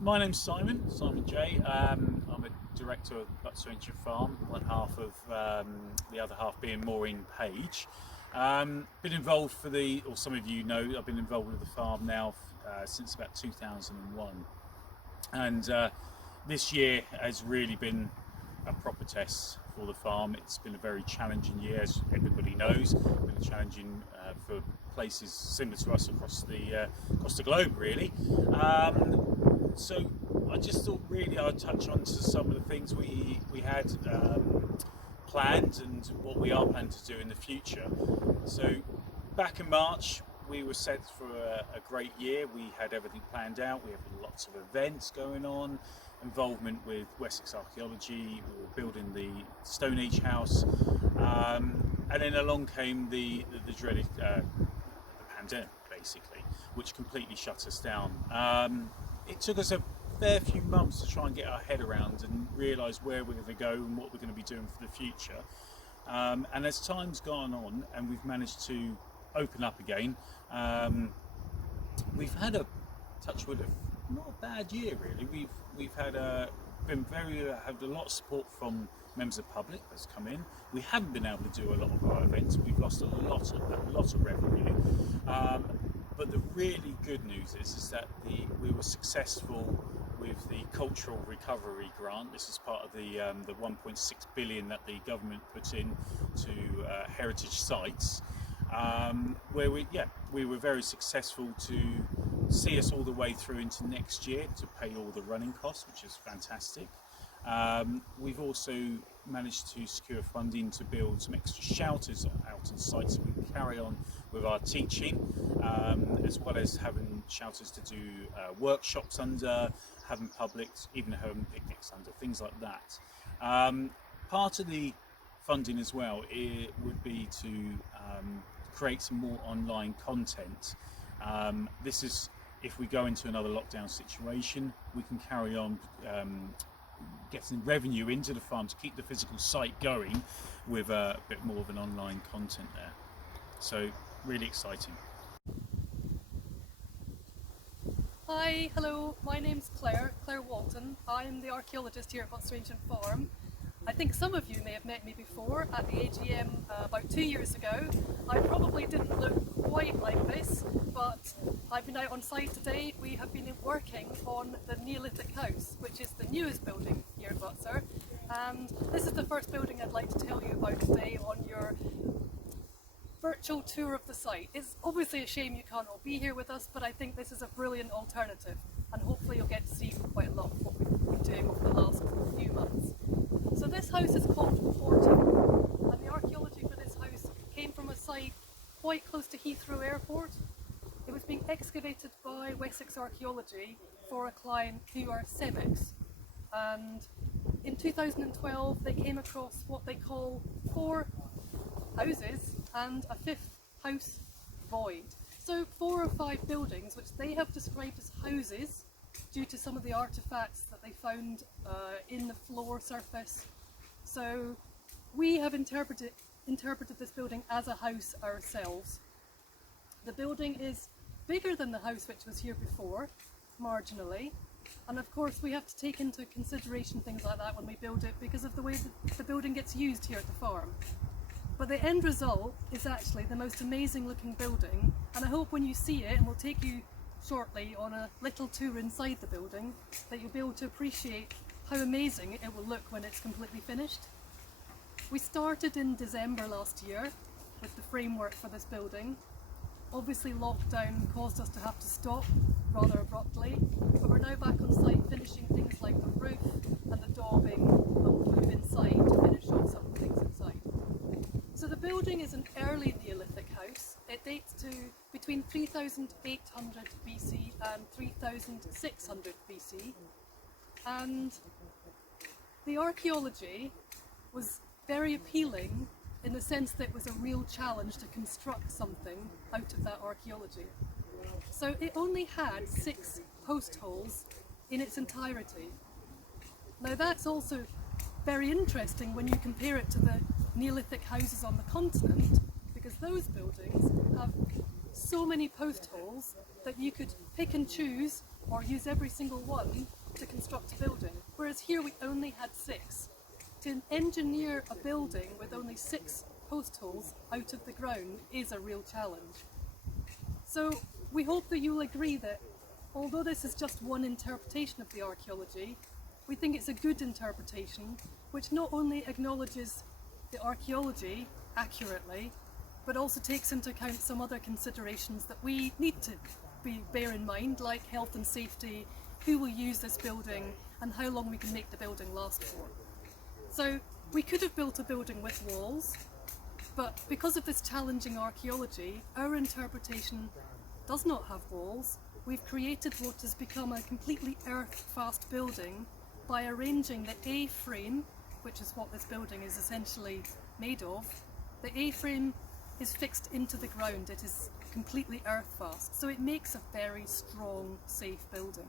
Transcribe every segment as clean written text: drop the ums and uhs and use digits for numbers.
My name's Simon J. I'm a director of Butser Farm, one half of the other half being Maureen Page. Been involved or some of you know, I've been involved with the farm now since about 2001. And this year has really been a proper test for the farm. It's been a very challenging year, as everybody knows. It's been challenging for places similar to us across the globe, really. So I just thought really I'd touch on to some of the things we had planned and what we are planning to do in the future. So back in March, we were set for a great year. We had everything planned out. We had lots of events going on, involvement with Wessex Archaeology. We were building the Stone Age house, and then along came the dreaded pandemic, basically, which completely shut us down. It took us a fair few months to try and get our head around and realise where we're going to go and what we're going to be doing for the future. And as time's gone on and we've managed to open up again, we've had a not a bad year really. We've had had a lot of support from members of the public that's come in. We haven't been able to do a lot of our events. We've lost a lot of revenue. But the really good news is that we were successful with the Cultural Recovery Grant. This is part of the 1.6 billion that the government put in to heritage sites, where we were very successful to see us all the way through into next year to pay all the running costs, which is fantastic. We've also managed to secure funding to build some extra shelters out on site so we can carry on with our teaching, as well as having shelters to do workshops under, having even having picnics under, things like that. Part of the funding as well would be to create some more online content. This is, if we go into another lockdown situation, we can carry on getting revenue into the farm to keep the physical site going with a bit more of an online content there. So really exciting. Hi, hello, my name's Claire Walton. I'm the archaeologist here at Butser Farm. I think some of you may have met me before at the AGM about 2 years ago. I probably didn't look quite like this, but I've been out on site today. We have been working on the Neolithic house, which is the newest building here at Butser. And this is the first building I'd like to tell you about today on your virtual tour of the site. It's obviously a shame you can't all be here with us, but I think this is a brilliant alternative, and hopefully you'll get to see quite a lot of what we've been doing over the last few months. So this house is called Porting, and the archaeology for this house came from a site quite close to Heathrow Airport. It was being excavated by Wessex Archaeology for a client who are Cemex, and in 2012 they came across what they call 4 houses and a 5th house void. So 4 or 5 buildings which they have described as houses due to some of the artefacts that they found in the floor surface. So we have interpreted this building as a house ourselves. The building is bigger than the house which was here before, marginally, and of course we have to take into consideration things like that when we build it because of the way that the building gets used here at the farm. But the end result is actually the most amazing looking building, and I hope when you see it, and we'll take you shortly on a little tour inside the building, that you'll be able to appreciate how amazing it will look when it's completely finished. We started in December last year with the framework for this building. Obviously lockdown caused us to have to stop rather abruptly, but we're now back on site finishing things like the roof and the daubing, and we'll move inside to finish off some things inside. So the building is an early Neolithic house. It dates to between 3800 BC and 3600 BC, and the archaeology was very appealing in the sense that it was a real challenge to construct something out of that archaeology. So it only had 6 post holes in its entirety. Now that's also very interesting when you compare it to the Neolithic houses on the continent, because those buildings have so many post holes that you could pick and choose or use every single one to construct a building, whereas here we only had 6. To engineer a building with only 6 post holes out of the ground is a real challenge. So we hope that you'll agree that although this is just one interpretation of the archaeology, we think it's a good interpretation which not only acknowledges the archaeology accurately, but also takes into account some other considerations that we need to bear in mind, like health and safety, who will use this building, and how long we can make the building last for. So we could have built a building with walls, but because of this challenging archaeology, our interpretation does not have walls. We've created what has become a completely earth-fast building by arranging the A-frame, which is what this building is essentially made of. The A-frame is fixed into the ground. It is completely earth-fast, so it makes a very strong, safe building.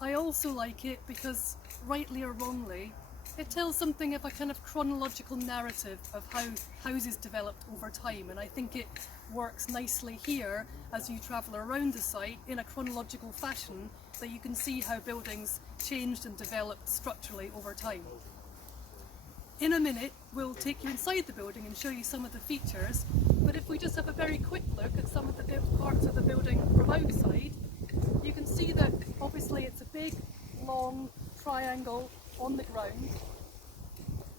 I also like it because, rightly or wrongly, it tells something of a kind of chronological narrative of how houses developed over time, and I think it works nicely here as you travel around the site in a chronological fashion, that you can see how buildings changed and developed structurally over time. In a minute we'll take you inside the building and show you some of the features, but if we just have a very quick look at some of the parts of the building from outside, you can see that obviously it's a big long triangle on the ground.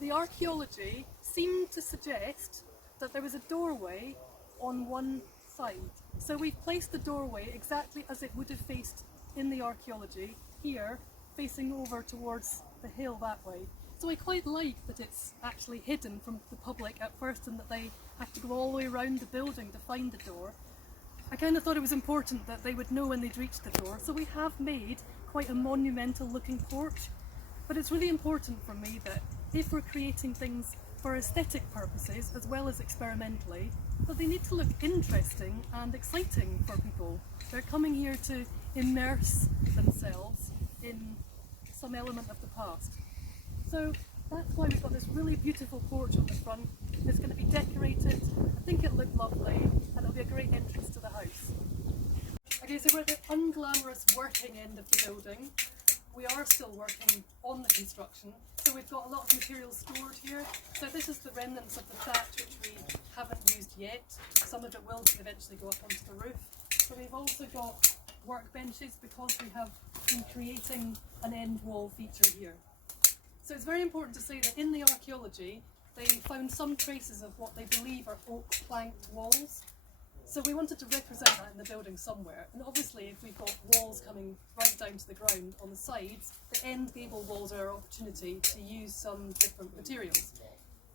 The archaeology seemed to suggest that there was a doorway on one side. So we've placed the doorway exactly as it would have faced in the archaeology, here, facing over towards the hill that way. So I quite like that it's actually hidden from the public at first and that they have to go all the way around the building to find the door. I kind of thought it was important that they would know when they'd reached the door, so we have made quite a monumental looking porch. But it's really important for me that if we're creating things for aesthetic purposes as well as experimentally, that they need to look interesting and exciting for people. They're coming here to immerse themselves in some element of the past. So that's why we've got this really beautiful porch on the front. It's going to be decorated. I think it'll look lovely and it'll be a great entrance to the house. Okay, so we're at the unglamorous working end of the building. We are still working on the construction, so we've got a lot of materials stored here. So this is the remnants of the thatch which we haven't used yet. Some of it will eventually go up onto the roof. So we've also got workbenches because we have been creating an end wall feature here. So it's very important to say that in the archaeology they found some traces of what they believe are oak planked walls. So we wanted to represent that in the building somewhere, and obviously if we've got walls coming right down to the ground on the sides, the end gable walls are an opportunity to use some different materials.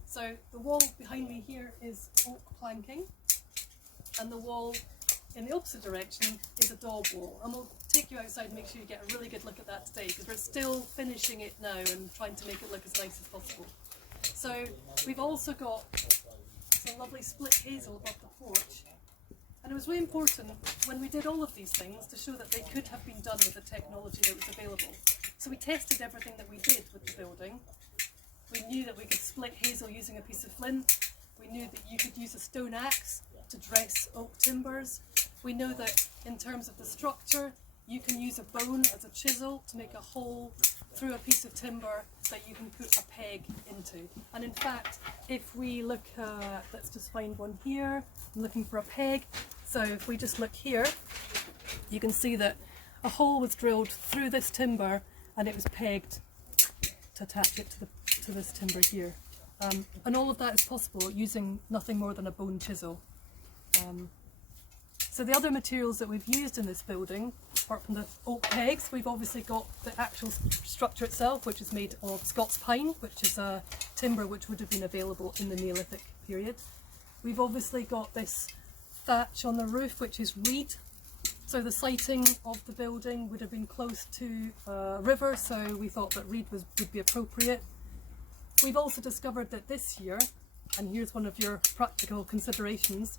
So the wall behind me here is oak planking, and the wall in the opposite direction is a daub wall, and we'll take you outside and make sure you get a really good look at that today, because we're still finishing it now and trying to make it look as nice as possible. So we've also got some lovely split hazel above the porch. And it was really important when we did all of these things to show that they could have been done with the technology that was available. So we tested everything that we did with the building. We knew that we could split hazel using a piece of flint. We knew that you could use a stone axe to dress oak timbers. We know that in terms of the structure, you can use a bone as a chisel to make a hole through a piece of timber that you can put a peg into. And in fact, if we look, let's just find one here. I'm looking for a peg. So if we just look here, you can see that a hole was drilled through this timber and it was pegged to attach it to this timber here. And all of that is possible using nothing more than a bone chisel. So the other materials that we've used in this building, apart from the oak pegs, we've obviously got the actual structure itself, which is made of Scots pine, which is a timber which would have been available in the Neolithic period. We've obviously got this thatch on the roof, which is reed. So the siting of the building would have been close to a river, so we thought that reed would be appropriate. We've also discovered that this year, and here's one of your practical considerations,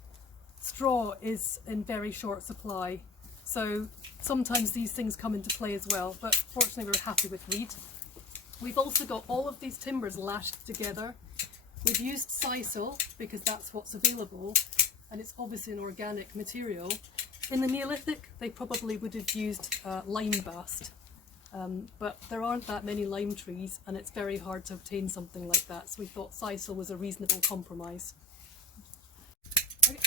straw is in very short supply. So sometimes these things come into play as well, but fortunately we're happy with reed. We've also got all of these timbers lashed together. We've used sisal because that's what's available, and it's obviously an organic material. In the Neolithic, they probably would have used lime bast, but there aren't that many lime trees and it's very hard to obtain something like that, so we thought sisal was a reasonable compromise.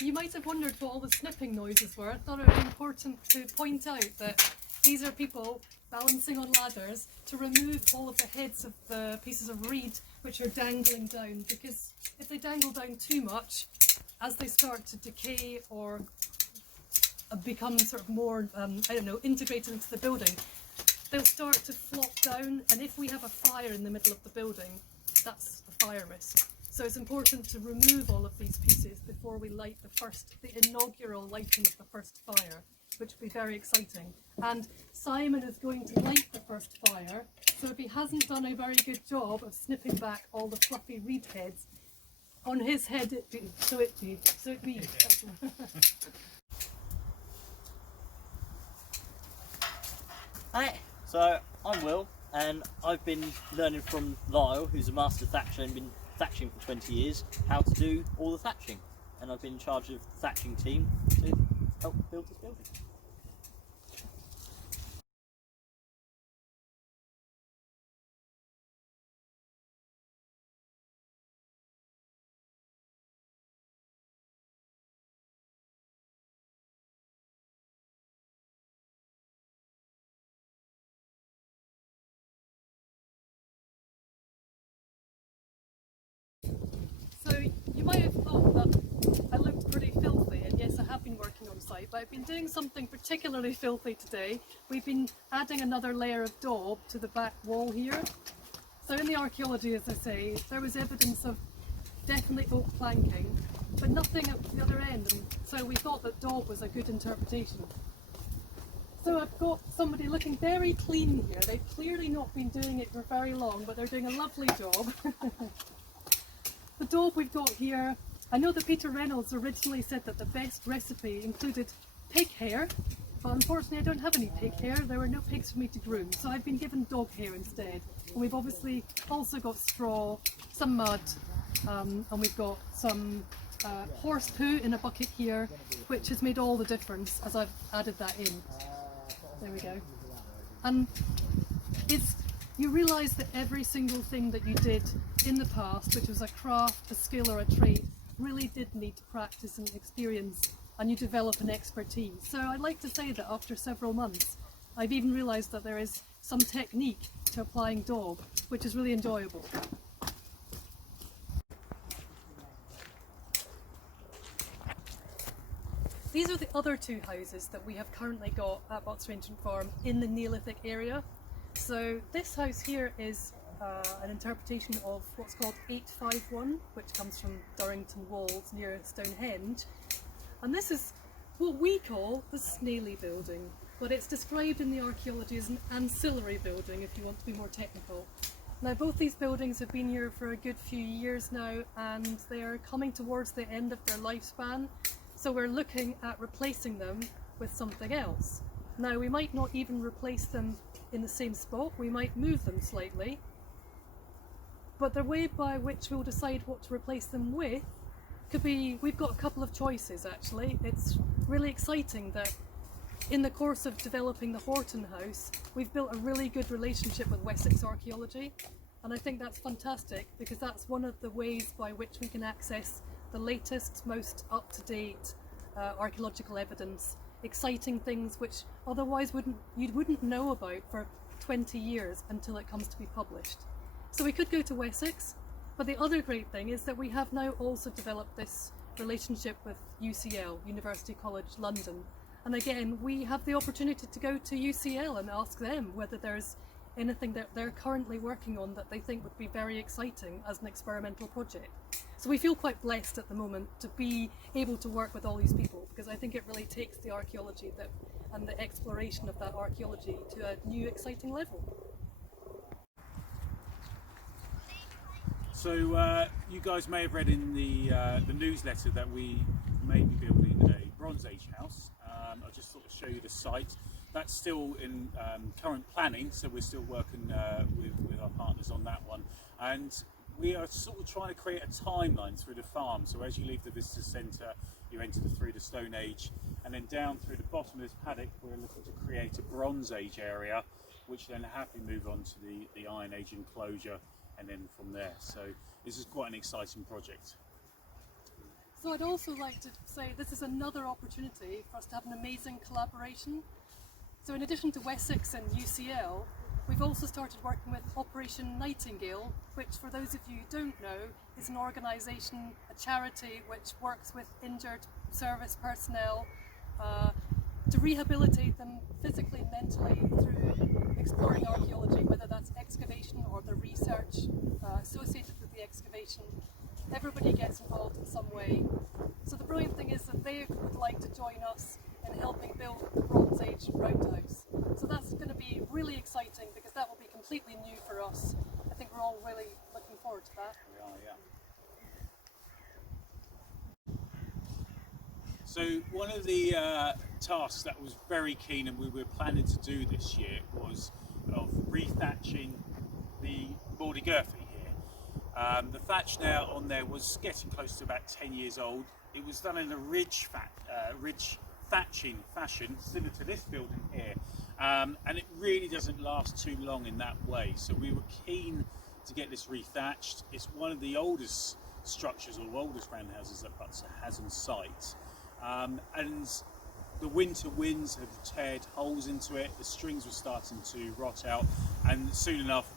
You might have wondered what all the snipping noises were. I thought it would be important to point out that these are people balancing on ladders to remove all of the heads of the pieces of reed which are dangling down, because if they dangle down too much, as they start to decay or become sort of more, I don't know, integrated into the building, they'll start to flop down, and if we have a fire in the middle of the building, that's a fire risk. So it's important to remove all of these pieces before we light the inaugural lighting of the first fire, which will be very exciting. And Simon is going to light the first fire, so if he hasn't done a very good job of snipping back all the fluffy reed heads, on his head it be, so it be, so it be. Hi, so I'm Will, and I've been learning from Lyle, who's a master thatcher and been thatching for 20 years, how to do all the thatching. And I've been in charge of the thatching team to help build this building. So you might have thought that I looked pretty filthy, and yes, I have been working on site, but I've been doing something particularly filthy today. We've been adding another layer of daub to the back wall here. So in the archaeology, as I say, there was evidence of definitely oak planking, but nothing at the other end, and so we thought that daub was a good interpretation. So I've got somebody looking very clean here. They've clearly not been doing it for very long, but they're doing a lovely job. The daub we've got here, I know that Peter Reynolds originally said that the best recipe included pig hair, but unfortunately I don't have any pig hair. There were no pigs for me to groom, so I've been given dog hair instead. And we've obviously also got straw, some mud, and we've got some horse poo in a bucket here, which has made all the difference as I've added that in. There we go. And you realise that every single thing that you did in the past, which was a craft, a skill or a trade, really did need practice and experience, and you develop an expertise. So I'd like to say that after several months, I've even realised that there is some technique to applying daub, which is really enjoyable. These are the other two houses that we have currently got at Butser Farm in the Neolithic area. So this house here is an interpretation of what's called 851, which comes from Durrington Walls near Stonehenge. And this is what we call the Snaily building, but it's described in the archaeology as an ancillary building if you want to be more technical. Now both these buildings have been here for a good few years now, and they are coming towards the end of their lifespan, so we're looking at replacing them with something else. Now we might not even replace them in the same spot, we might move them slightly, but the way by which we'll decide what to replace them with could be, we've got a couple of choices actually. It's really exciting that in the course of developing the Horton House, we've built a really good relationship with Wessex archaeology, and I think that's fantastic because that's one of the ways by which we can access the latest, most up-to-date archaeological evidence, exciting things which otherwise you wouldn't know about for 20 years until it comes to be published. So we could go to Wessex, but the other great thing is that we have now also developed this relationship with UCL, University College London. And again, we have the opportunity to go to UCL and ask them whether there's anything that they're currently working on that they think would be very exciting as an experimental project. So we feel quite blessed at the moment to be able to work with all these people, because I think it really takes the archaeology and the exploration of that archaeology to a new exciting level. So you guys may have read in the newsletter that we may be building a Bronze Age house. I'll just sort of show you the site. That's still in current planning, so we're still working with our partners on that one. And we are sort of trying to create a timeline through the farm. So as you leave the visitor centre, you enter through the Stone Age, and then down through the bottom of this paddock we're looking to create a Bronze Age area, which then happily move on to the Iron Age enclosure, and then from there. So this is quite an exciting project. So I'd also like to say this is another opportunity for us to have an amazing collaboration. So in addition to Wessex and UCL, we've also started working with Operation Nightingale, which for those of you who don't know, is an organisation, a charity, which works with injured service personnel to rehabilitate them physically and mentally through exploring archaeology, whether that's excavation or the research associated with the excavation. Everybody gets involved in some way. So the brilliant thing is that they would like to join us in helping build the Bronze Age roundhouse. So that's going to be really exciting because that will be completely new for us. I think we're all really looking forward to that. We are, yeah. So one of the tasks that was very keen and we were planning to do this year was of rethatching the Mordy Girthy here. The thatch now on there was getting close to about 10 years old. It was done in a ridge thatching fashion, similar to this building here, and it really doesn't last too long in that way. So we were keen to get this rethatched. It's one of the oldest structures or oldest roundhouses that Butser has on site, and the winter winds have teared holes into it. The strings were starting to rot out, and soon enough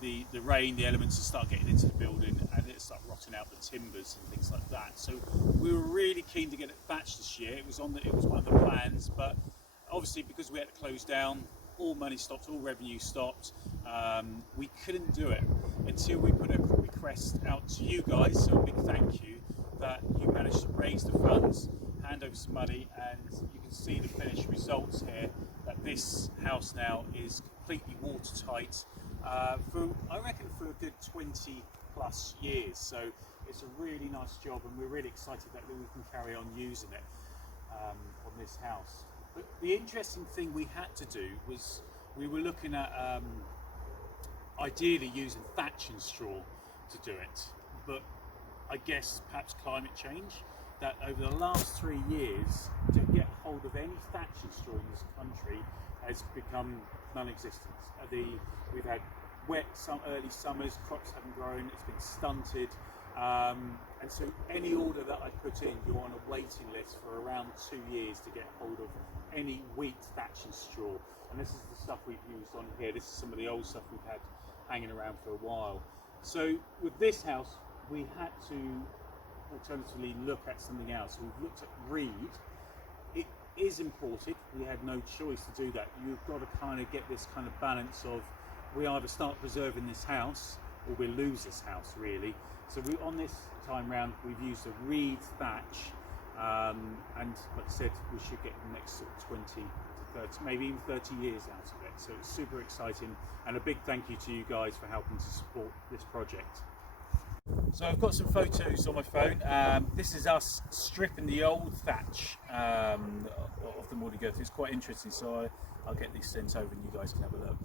the rain, the elements will start getting into the building and it'll start rotting out the timbers and things like that. So we were really keen to get it thatched this year. It was one of the plans, but obviously because we had to close down, all money stopped, all revenue stopped. We couldn't do it until we put a request out to you guys, so a big thank you that you managed to raise the funds, hand over some money, and you can see the finished results here, that this house now is completely watertight. I reckon for a good 20 plus years, so it's a really nice job and we're really excited that we can carry on using it on this house. But the interesting thing we had to do was we were looking at ideally using thatch and straw to do it, but I guess perhaps climate change, that over the last 3 years to get hold of any thatch and straw in this country has become non-existent. We've had wet early summers, crops haven't grown, it's been stunted, and so any order that I put in, you're on a waiting list for around 2 years to get hold of any wheat thatch and straw. And this is the stuff we've used on here. This is some of the old stuff we've had hanging around for a while. So with this house, we had to alternatively look at something else. So we've looked at reed. It is imported. We had no choice to do that. You've got to kind of get this kind of balance of, we either start preserving this house or we lose this house, really. So on this time round, we've used a reed thatch, and like I said, we should get the next sort of 20 to 30, maybe even 30 years out of it. So it's super exciting, and a big thank you to you guys for helping to support this project. So I've got some photos on my phone. This is us stripping the old thatch of the Mordy Girthy. It's quite interesting, so I'll get these sent over and you guys can have a look.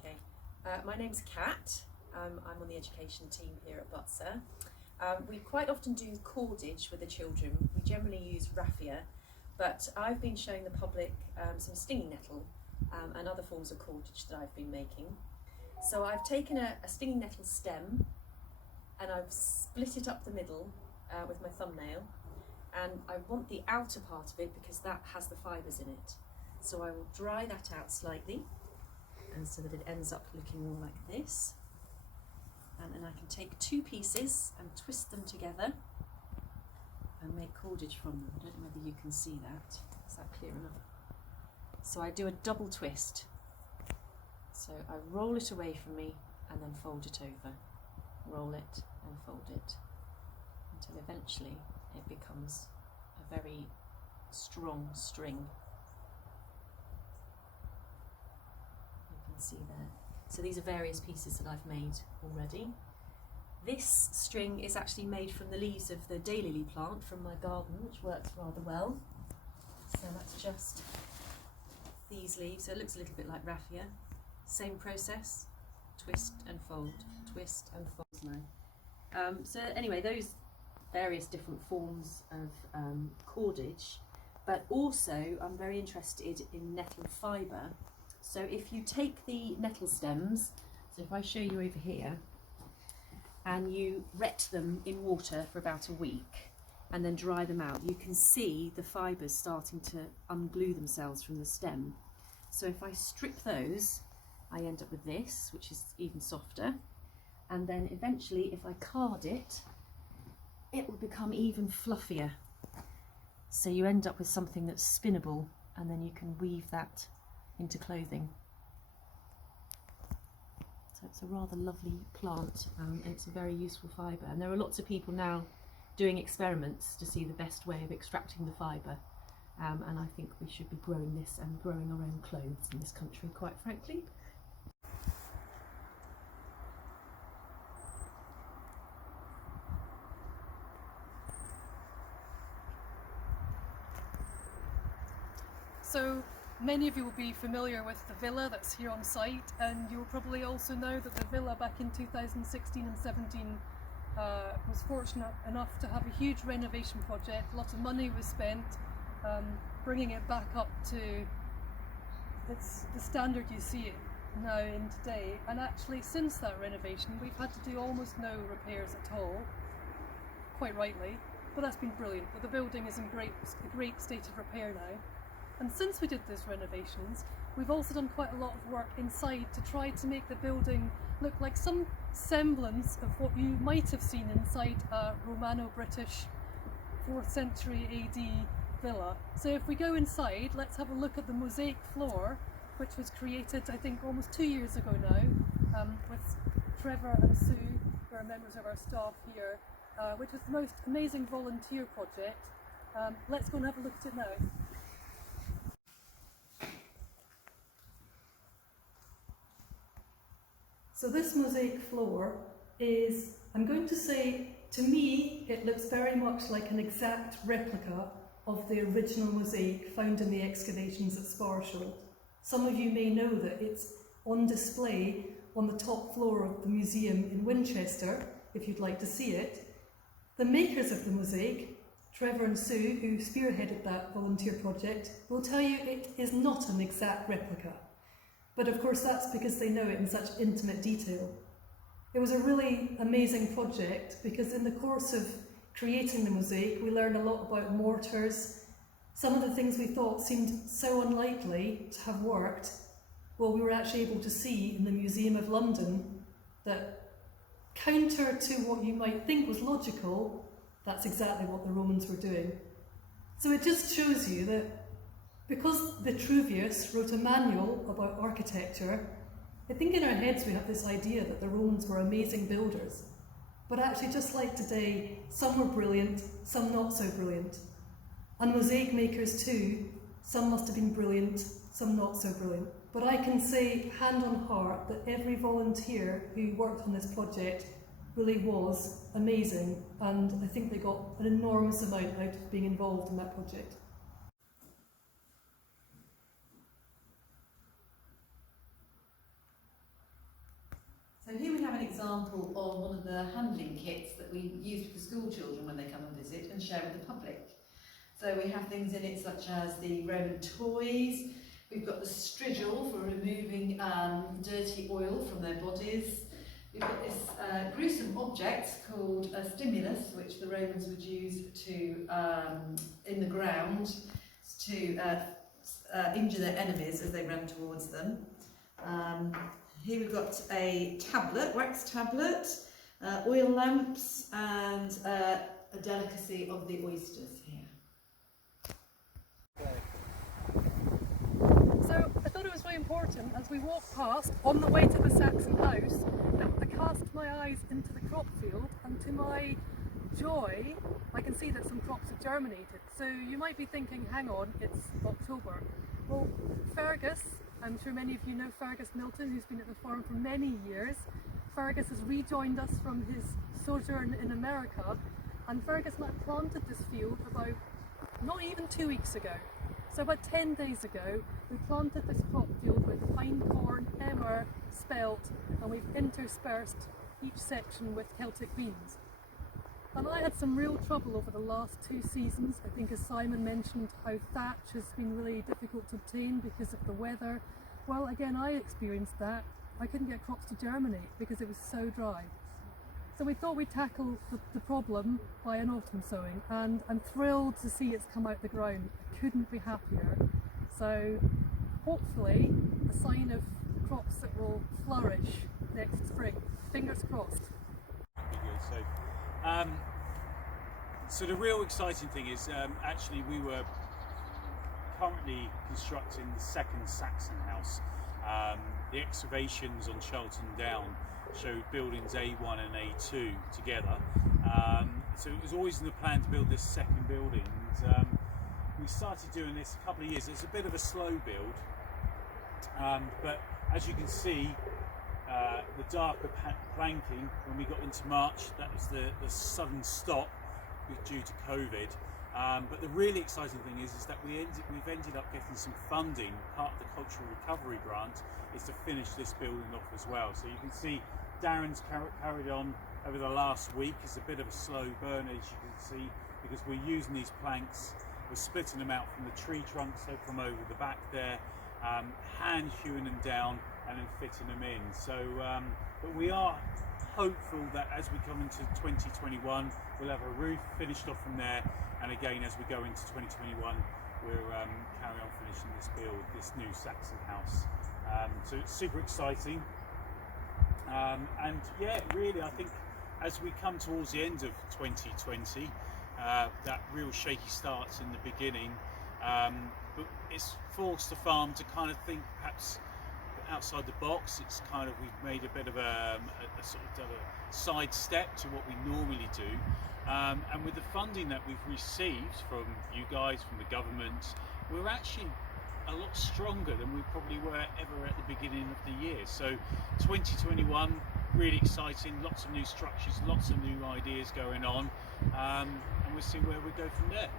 Okay, my name's Kat. I'm on the education team here at Butser. We quite often do cordage with the children. We generally use raffia, but I've been showing the public some stinging nettle and other forms of cordage that I've been making. So I've taken a stinging nettle stem and I've split it up the middle with my thumbnail, and I want the outer part of it because that has the fibres in it. So I will dry that out slightly, and so that it ends up looking more like this. And then I can take two pieces and twist them together and make cordage from them. I don't know whether you can see that. Is that clear enough? So I do a double twist. So I roll it away from me and then fold it over. Roll it and fold it until eventually it becomes a very strong string. You can see there. So these are various pieces that I've made already. This string is actually made from the leaves of the daylily plant from my garden, which works rather well. So that's just these leaves, so it looks a little bit like raffia. Same process, twist and fold, twist and fold now. So anyway, those various different forms of cordage, but also I'm very interested in nettle fibre. So if you take the nettle stems, so if I show you over here, and you wet them in water for about a week and then dry them out, you can see the fibres starting to unglue themselves from the stem. So if I strip those, I end up with this, which is even softer, and then eventually if I card it, it will become even fluffier. So you end up with something that's spinnable, and then you can weave that into clothing. So it's a rather lovely plant, and it's a very useful fibre. And there are lots of people now doing experiments to see the best way of extracting the fibre. And I think we should be growing this and growing our own clothes in this country, quite frankly. So many of you will be familiar with the villa that's here on site, and you'll probably also know that the villa back in 2016 and 17 was fortunate enough to have a huge renovation project. A lot of money was spent bringing it back up to the standard you see it now in today. And actually since that renovation we've had to do almost no repairs at all, quite rightly, but that's been brilliant. But the building is in a great state of repair now. And since we did those renovations, we've also done quite a lot of work inside to try to make the building look like some semblance of what you might have seen inside a Romano-British 4th century AD villa. So if we go inside, let's have a look at the mosaic floor, which was created I think almost 2 years ago now, with Trevor and Sue, who are members of our staff here, which was the most amazing volunteer project. Let's go and have a look at it now. So this mosaic floor is, I'm going to say, to me, it looks very much like an exact replica of the original mosaic found in the excavations at Sparsholt. Some of you may know that it's on display on the top floor of the museum in Winchester, if you'd like to see it. The makers of the mosaic, Trevor and Sue, who spearheaded that volunteer project, will tell you it is not an exact replica. But of course that's because they know it in such intimate detail. It was a really amazing project because in the course of creating the mosaic we learned a lot about mortars. Some of the things we thought seemed so unlikely to have worked, well, we were actually able to see in the Museum of London that, counter to what you might think was logical, that's exactly what the Romans were doing. So it just shows you that because Vitruvius wrote a manual about architecture, I think in our heads we have this idea that the Romans were amazing builders. But actually, just like today, some were brilliant, some not so brilliant. And mosaic makers too, some must have been brilliant, some not so brilliant. But I can say, hand on heart, that every volunteer who worked on this project really was amazing, and I think they got an enormous amount out of being involved in that project. So here we have an example of one of the handling kits that we use for school children when they come and visit and share with the public. So we have things in it such as the Roman toys, we've got the strigil for removing dirty oil from their bodies, we've got this gruesome object called a stimulus, which the Romans would use to in the ground to injure their enemies as they ran towards them. Here we've got a tablet, wax tablet, oil lamps, and a delicacy of the oysters here. So I thought it was very important as we walked past on the way to the Saxon house that I cast my eyes into the crop field, and to my joy I can see that some crops have germinated. So you might be thinking, hang on, it's October. Well, Fergus, I'm sure many of you know Fergus Milton, who's been at the farm for many years. Fergus has rejoined us from his sojourn in America, and Fergus and I planted this field about not even 2 weeks ago. So about 10 days ago, we planted this crop field with pine corn, emmer, spelt, and we've interspersed each section with Celtic beans. And I had some real trouble over the last 2 seasons. I think, as Simon mentioned, how thatch has been really difficult to obtain because of the weather. Well, again, I experienced that. I couldn't get crops to germinate because it was so dry. So we thought we'd tackle the problem by an autumn sowing, and I'm thrilled to see it's come out the ground. I couldn't be happier. So hopefully a sign of crops that will flourish next spring. Fingers crossed. So the real exciting thing is actually we were currently constructing the second Saxon house. The excavations on Charlton Down showed buildings A1 and A2 together. So it was always in the plan to build this second building. And, we started doing this a couple of years. It's a bit of a slow build, but as you can see, the darker planking, when we got into March, that was the sudden stop due to COVID. But the really exciting thing is that we've ended up getting some funding. Part of the Cultural Recovery Grant is to finish this building off as well. So you can see Darren's carried on over the last week. It's a bit of a slow burn, as you can see, because we're using these planks, we're splitting them out from the tree trunks, so from over the back there, hand hewing them down and then fitting them in. So, but we are hopeful that as we come into 2021, we'll have a roof finished off from there, and again as we go into 2021, we'll carry on finishing this build, this new Saxon house. So it's super exciting, and yeah, really, I think as we come towards the end of 2020, that real shaky starts in the beginning, but it's forced the farm to kind of think perhaps outside the box. It's kind of, we've made a bit of a sort of done a side step to what we normally do, and with the funding that we've received from you guys, from the government, we're actually a lot stronger than we probably were ever at the beginning of the year. So 2021, really exciting, lots of new structures, lots of new ideas going on, and we'll see where we go from there.